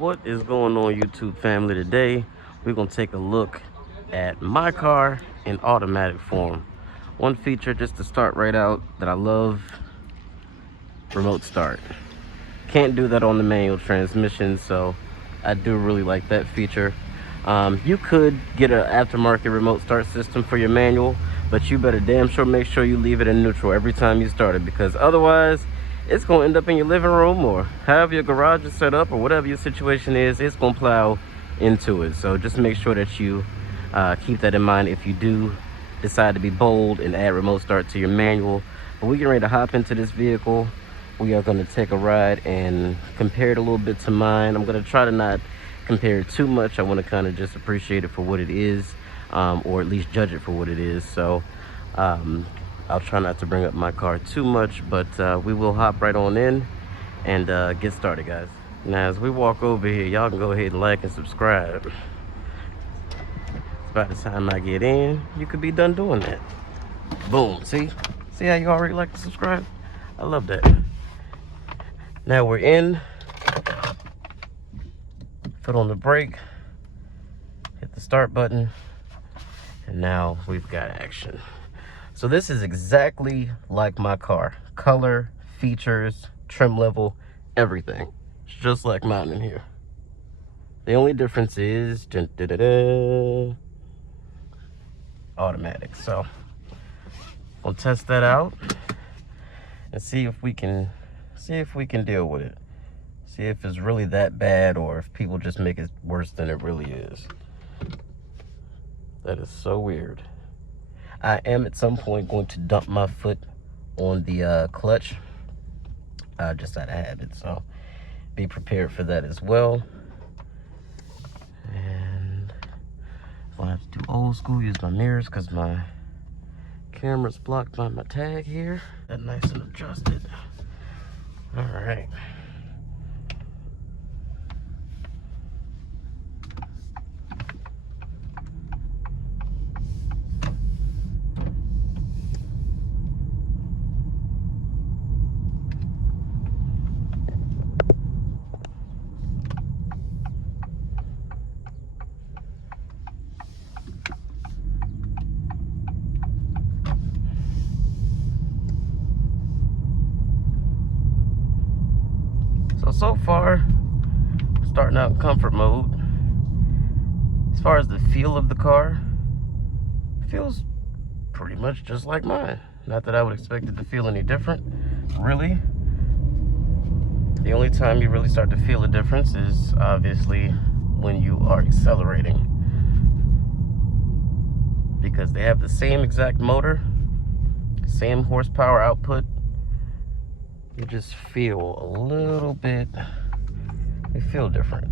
What is going on, YouTube family? Today we're gonna take a look at my car in automatic form. One feature just to start right out that I love: remote start. Can't do that on the manual transmission, so I do really like that feature. You could get an aftermarket remote start system for your manual, but you better damn sure make sure you leave it in neutral every time you start it, because otherwise it's going to end up in your living room or however your garage is set up, or whatever your situation is, it's going to plow into it. So just make sure that you keep that in mind if you do decide to be bold and add remote start to your manual. But we're getting ready to hop into this vehicle. We are going to take a ride and compare it a little bit to mine. I'm going to try to not compare it too much. I want to kind of just appreciate it for what it is, or at least judge it for what it is. So I'll try not to bring up my car too much, but we will hop right on in and get started, guys. Now, as we walk over here, y'all can go ahead and like and subscribe. By the time I get in, you could be done doing that. Boom, see how you already like to subscribe? I love that. Now we're in. Foot on the brake, hit the start button, and now we've got action. So this is exactly like my car. Color, features, trim level, everything. It's just like mine in here. The only difference is automatic. So we'll test that out and see if we can deal with it. See if it's really that bad, or if people just make it worse than it really is. That is so weird. I am at some point going to dump my foot on the clutch, just out of habit, so be prepared for that as well. And I'll have to do old school, use my mirrors because my camera's blocked by my tag here. That nice and adjusted. All right. So far, starting out in comfort mode. As far as the feel of the car, it feels pretty much just like mine. Not that I would expect it to feel any different, really. The only time you really start to feel a difference is obviously when you are accelerating, because they have the same exact motor, same horsepower output. You just feel a little bit, they feel different.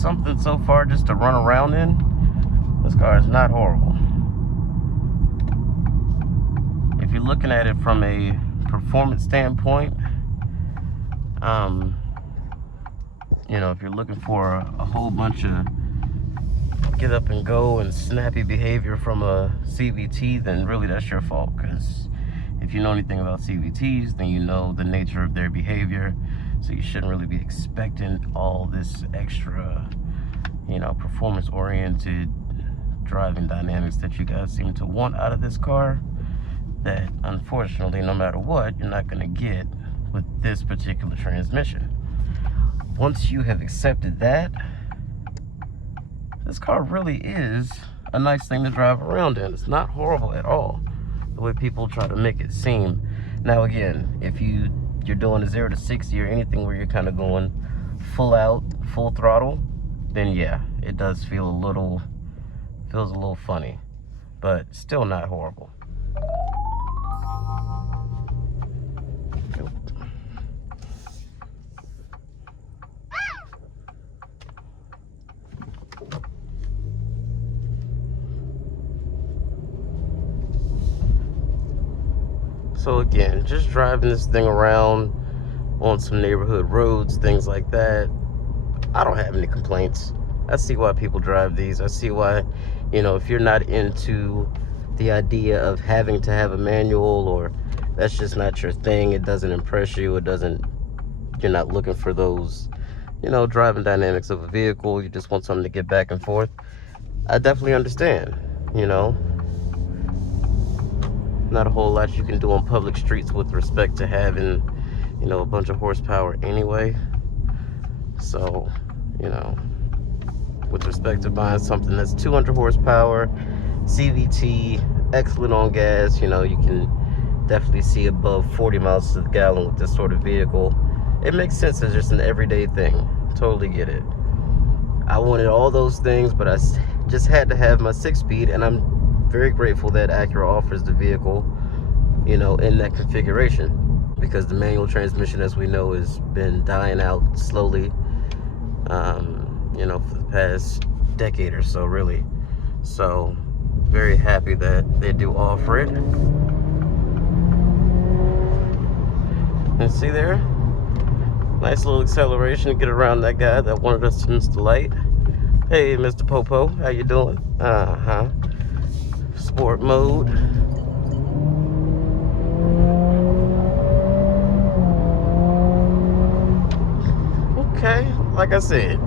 Something so far just to run around in. This car is not horrible. If you're looking at it from a performance standpoint, you know, if you're looking for a whole bunch of get up and go and snappy behavior from a CVT, then really that's your fault, because if you know anything about CVTs, then you know the nature of their behavior. So you shouldn't really be expecting all this extra, you know, performance-oriented driving dynamics that you guys seem to want out of this car, that unfortunately, no matter what, you're not going to get with this particular transmission. Once you have accepted that, this car really is a nice thing to drive around in. It's not horrible at all, the way people try to make it seem. Now again, if you're doing a 0 to 60 or anything where you're kind of going full out, full throttle, then yeah, it does feel feels a little funny, but still not horrible. So again, just driving this thing around on some neighborhood roads, things like that, I don't have any complaints. I see why people drive these. I see why, you know, if you're not into the idea of having to have a manual, or that's just not your thing, it doesn't impress you, you're not looking for those, you know, driving dynamics of a vehicle, you just want something to get back and forth, I definitely understand. You know, not a whole lot you can do on public streets with respect to having, you know, a bunch of horsepower anyway. So, you know, with respect to buying something that's 200 horsepower, CVT, excellent on gas, you know, you can definitely see above 40 miles to the gallon with this sort of vehicle. It makes sense as just an everyday thing. Totally get it. I wanted all those things, but I just had to have my 6-speed, and I'm very grateful that Acura offers the vehicle, you know, in that configuration, because the manual transmission, as we know, has been dying out slowly, you know, for the past decade or so, really. So, very happy that they do offer it. And see there? Nice little acceleration to get around that guy that wanted us to miss the light. Hey, Mr. Popo, how you doing? Sport mode. Okay, like I said,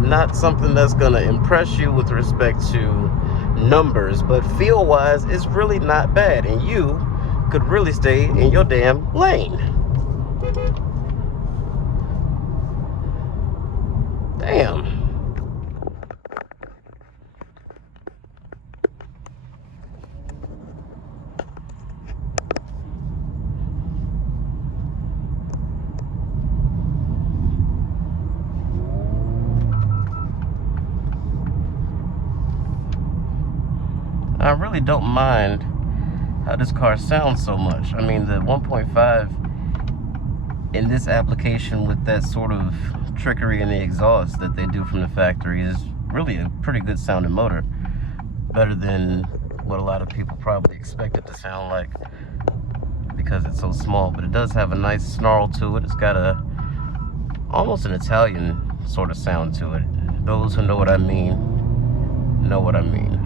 not something that's gonna impress you with respect to numbers, but feel-wise, it's really not bad, and you could really stay in your damn lane. Damn. I really don't mind how this car sounds so much. I mean, the 1.5 in this application with that sort of trickery in the exhaust that they do from the factory is really a pretty good sounding motor. Better than what a lot of people probably expect it to sound like because it's so small. But it does have a nice snarl to it. It's got almost an Italian sort of sound to it. Those who know what I mean, know what I mean.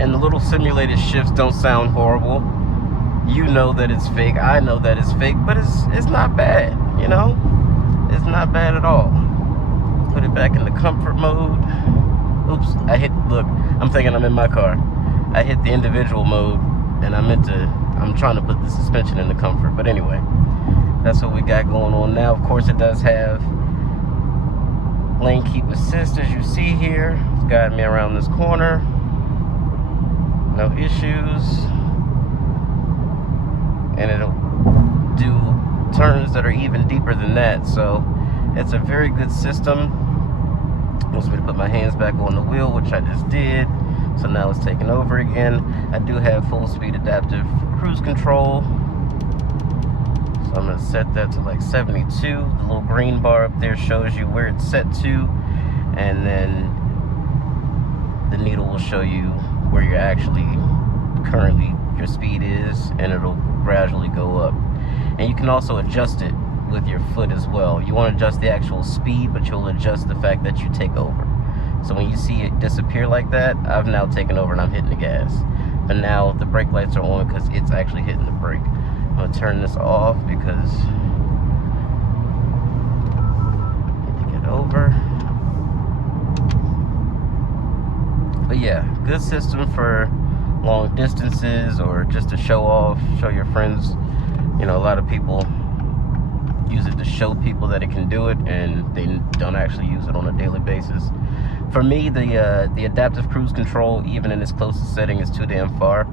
And the little simulated shifts don't sound horrible. You know that it's fake. I know that it's fake, but it's not bad, you know? It's not bad at all. Put it back in the comfort mode. Oops, look, I'm thinking I'm in my car. I hit the individual mode, and I'm trying to put the suspension in the comfort. But anyway, that's what we got going on now. Of course, it does have lane keep assist, as you see here. It's guiding me around this corner. No issues. And it'll do turns that are even deeper than that. So it's a very good system. Wants me to put my hands back on the wheel, which I just did. So now it's taking over again. I do have full speed adaptive cruise control. So I'm gonna set that to like 72. The little green bar up there shows you where it's set to. And then the needle will show you where you're actually currently your speed is, and it'll gradually go up. And you can also adjust it with your foot as well. You want to adjust the actual speed, but you'll adjust the fact that you take over. So when you see it disappear like that, I've now taken over and I'm hitting the gas. But now the brake lights are on because it's actually hitting the brake. I'm gonna turn this off because I need to get over. But yeah, good system for long distances or just to show off, show your friends. You know, a lot of people use it to show people that it can do it, and they don't actually use it on a daily basis. For me, the adaptive cruise control, even in its closest setting, is too damn far,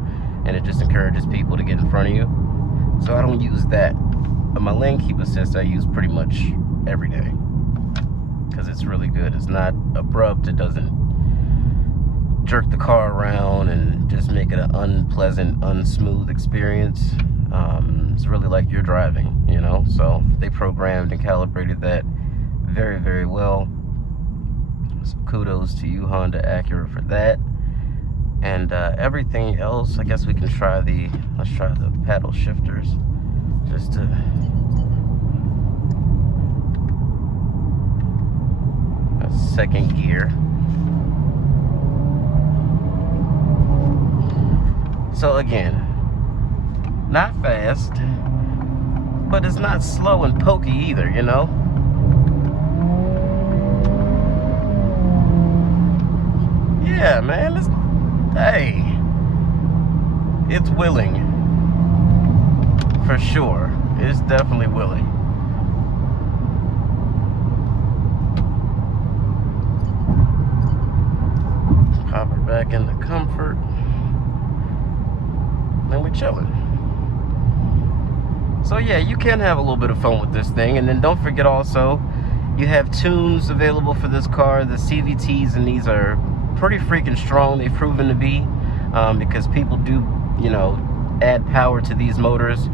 and it just encourages people to get in front of you. So I don't use that. But my lane keep assist I use pretty much every day because it's really good. It's not abrupt. It doesn't jerk the car around and just make it an unpleasant, unsmooth experience. It's really like you're driving, you know. So they programmed and calibrated that very, very well. So kudos to you, Honda, Acura, for that. And everything else, I guess we can try let's try the paddle shifters just to second gear. So again, not fast, but it's not slow and pokey either, you know. Yeah, man, hey, it's willing, for sure. It's definitely willing. Pop her back into comfort, and we're chilling. So yeah, you can have a little bit of fun with this thing. And then don't forget also, you have tunes available for this car. The CVTs and these are pretty freaking strong. They've proven to be, because people do, you know, add power to these motors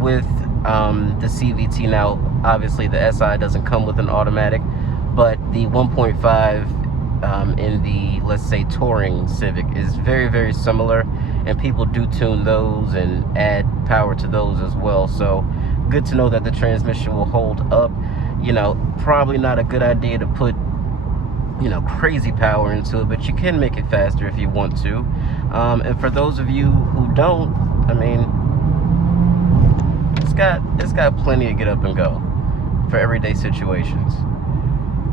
with the CVT. Now, obviously the SI doesn't come with an automatic, but the 1.5 in the, let's say, touring Civic is very, very similar, and people do tune those and add power to those as well. So good to know that the transmission will hold up. You know, probably not a good idea to put, you know, crazy power into it, but you can make it faster if you want to. And for those of you who don't, I mean, it's got plenty of get up and go for everyday situations.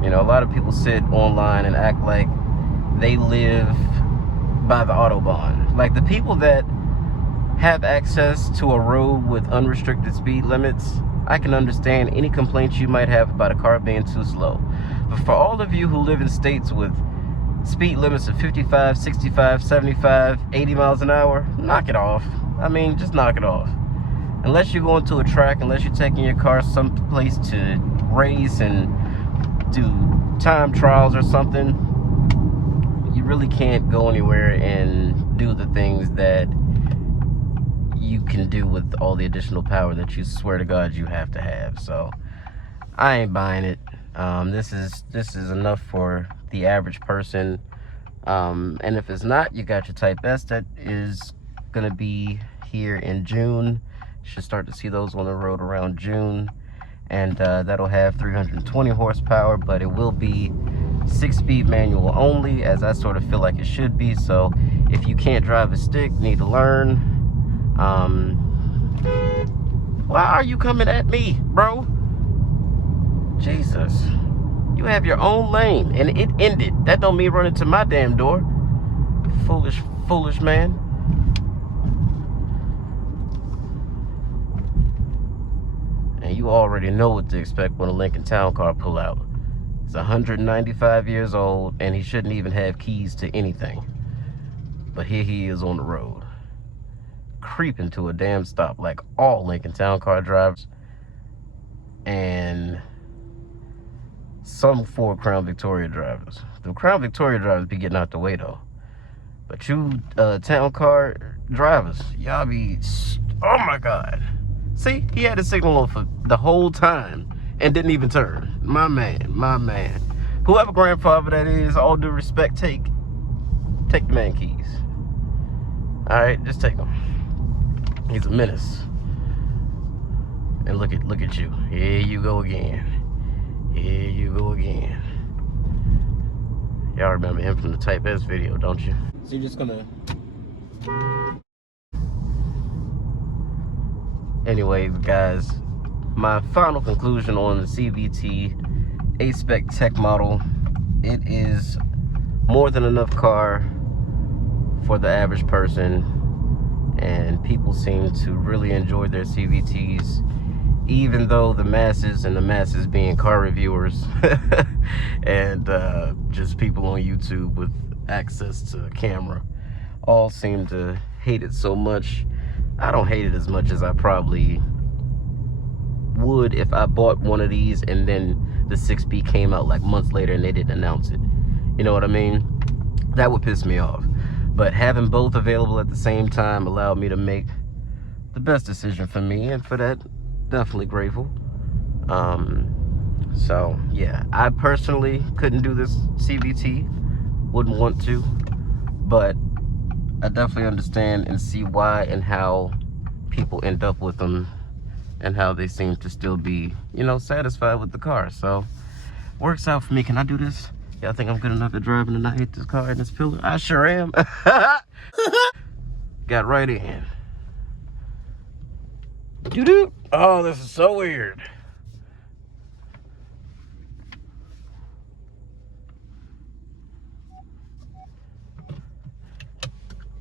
You know, a lot of people sit online and act like they live by the Autobahn. Like the people that have access to a road with unrestricted speed limits, I can understand any complaints you might have about a car being too slow. But for all of you who live in states with speed limits of 55, 65, 75, 80 miles an hour, knock it off. I mean, just knock it off. Unless you're going to a track, unless you're taking your car someplace to race and do time trials or something, you really can't go anywhere and do the things that you can do with all the additional power that you swear to God you have to have. So I ain't buying it. This is enough for the average person. And if it's not, you got your Type S that is gonna be here in June. Should start to see those on the road around June, and that'll have 320 horsepower, but it will be 6-speed manual only, as I sort of feel like it should be. So if you can't drive a stick, need to learn. Why are you coming at me, bro? Jesus, you have your own lane and it ended. That don't mean run into my damn door. Foolish man. And you already know what to expect when a Lincoln Town Car pull out. He's 195 years old and he shouldn't even have keys to anything. But here he is on the road, creeping to a damn stop like all Lincoln Town Car drivers and some Ford Crown Victoria drivers. The Crown Victoria drivers be getting out the way though. But you Town Car drivers, y'all be, oh my God. See, he had the signal on for the whole time and didn't even turn. My man. Whoever grandfather that is, all due respect, take the man keys. All right, just take them. He's a menace. And look at you. Here you go again. Here you go again. Y'all remember him from the Type S video, don't you? So you're just gonna... Anyways, guys, my final conclusion on the CVT A-Spec Tech model, it is more than enough car for the average person, and people seem to really enjoy their CVTs, even though the masses being car reviewers and just people on YouTube with access to a camera all seem to hate it so much. I don't hate it as much as I probably would if I bought one of these and then the 6B came out like months later and they didn't announce it. You know what I mean? That would piss me off. But having both available at the same time allowed me to make the best decision for me, and for that, definitely grateful. So yeah, I personally couldn't do this CVT, wouldn't want to, but I definitely understand and see why and how people end up with them and how they seem to still be, you know, satisfied with the car. So works out for me. Can I do this? Yeah, I think I'm good enough at driving and not hit this car and this pillar. I sure am. Got right in. Doo-doo. Oh, this is so weird.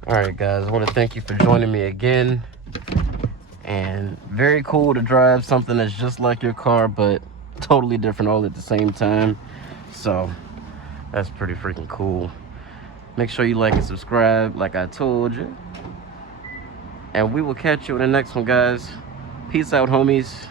All right, guys, I want to thank you for joining me again. And very cool to drive something that's just like your car, but totally different all at the same time. So that's pretty freaking cool. Make sure you like and subscribe like I told you. And we will catch you in the next one, guys. Peace out, homies.